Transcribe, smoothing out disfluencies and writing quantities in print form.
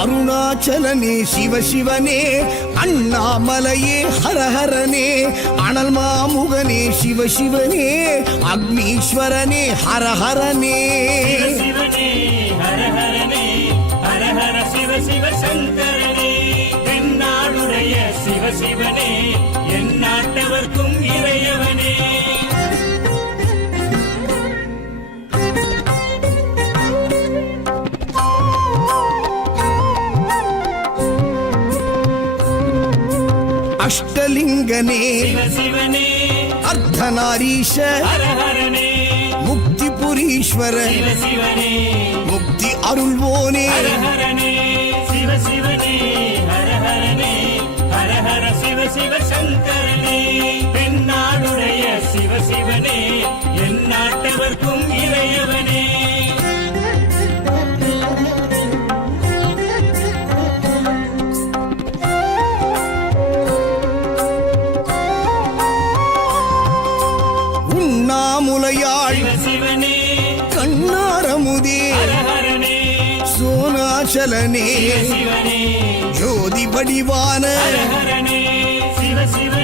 அருணாச்சலனே சிவசிவனே, அண்ணாமலையே ஹரஹரனே, அனல் மாமுகனே சிவசிவனே, அக்னீஸ்வரனே ஹரஹரனே. சிவசிவனே ஹரஹரனே, ஹரஹர சிவ சிவ சங்கரனே, தென்னாடுடைய சிவசிவனே, என் நாட்டவர்க்கும் இறையவனே. அஷ்டலிங்கனே சிவசிவனே, அர்த்தநாரீஷ ஹரஹரனே, முக்திபுரீஸ்வர சிவசிவனே, முக்தி அருள்வோனே. ஹரஹரனே சிவசிவனே, ஹரஹரனே, ஹரஹர சிவ சிவ சங்கரனே, தென்னாடுடைய சிவசிவனே, என் நாட்டவர்க்கும் இறையவனே. உண்ணாமுலையாள் சிவசிவனே, கண்ணாரமுதே ஹரஹரனே, சோனாச்சலனே சிவசிவனே, ஜோதி வடிவான ஹரஹரனே சிவசிவனே,